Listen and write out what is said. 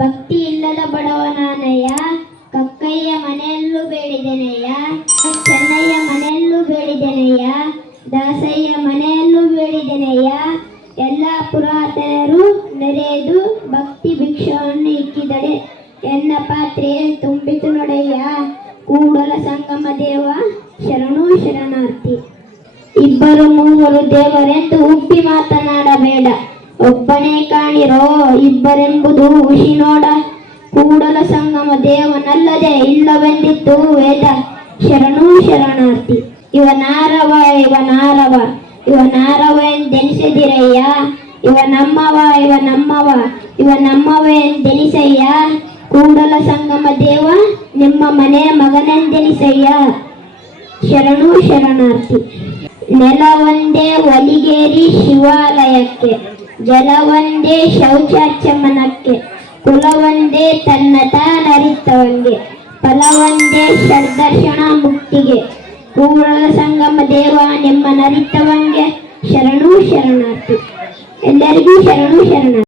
ಭಕ್ತಿ ಇಲ್ಲದ ಬಡವನಾನಯ್ಯ, ಕಕ್ಕಯ್ಯ ಮನೆಯಲ್ಲೂ ಬೇಡಿದೆನಯ್ಯ, ಚೆನ್ನಯ್ಯ ಮನೆಯಲ್ಲೂ ಬೇಡಿದೆನಯ್ಯ, ದಾಸಯ್ಯ ಮನೆಯಲ್ಲೂ ಬೇಡಿದೆನಯ್ಯ, ಎಲ್ಲ ಪುರಾತನರು ನೆರೆದು ಭಕ್ತಿ ಭಿಕ್ಷವನ್ನು ಇಕ್ಕಿದಳೆ ಎನ್ನ ಪಾತ್ರೆ ತುಂಬಿತು ನೋಡಯ್ಯ, ಕೂಡಲ ಸಂಗಮ ದೇವ, ಶರಣು ಶರಣಾರ್ಥಿ. ಇಬ್ಬರು ಮೂವರು ದೇವರೆಂದು ಉಬ್ಬಿ ಮಾತನಾಡಬೇಡ. ಒಬ್ಬನೇ ಕಾಣಿರೋ ಇಬ್ಬರೆಂಬುದು ಹುಷಿ ನೋಡ. ಕೂಡಲ ಸಂಗಮ ದೇವನಲ್ಲದೆ ಇಲ್ಲವೆಂದಿತ್ತು ವೇದ. ಶರಣು ಶರಣಾರ್ಥಿ ಇವನಾರವ ಇವನಾರವ ಇವನಾರವ ಎಂದೆನಿಸದಿರಯ್ಯ? ಇವ ನಮ್ಮವ ಇವ ನಮ್ಮವ ಇವ ನಮ್ಮವ ಎಂದೆನಿಸಯ್ಯ? ಕೂಡಲ ಸಂಗಮ ದೇವ, ನಿಮ್ಮ ಮನೆಯ ಮಗನೆಂದೆನಿಸಯ್ಯ? ಶರಣು ಶರಣಾರ್ಥಿ, ನೆಲವೊಂದೇ ಒಲಿಗೇರಿ ಶಿವಾಲಯಕ್ಕೆ ಜಲವೊಂದೇ ಶೌಚಾಚಮನಕ್ಕೆ, ಕುಲವೊಂದೇ ತನ್ನ ತಾನರಿತವಂಗೆ ಫಲವೊಂದೇ ಷಡ್ದರ್ಶನ ಮುಕ್ತಿಗೆ ಕೂಡಲ ಸಂಗಮ ದೇವ ನಿಮ್ಮ ನರಿತವಂಗೆ ಶರಣು ಶರಣಾರ್ಥಿ. ಎಲ್ಲರಿಗೂ ಶರಣು ಶರಣಾರ್ಥಿ.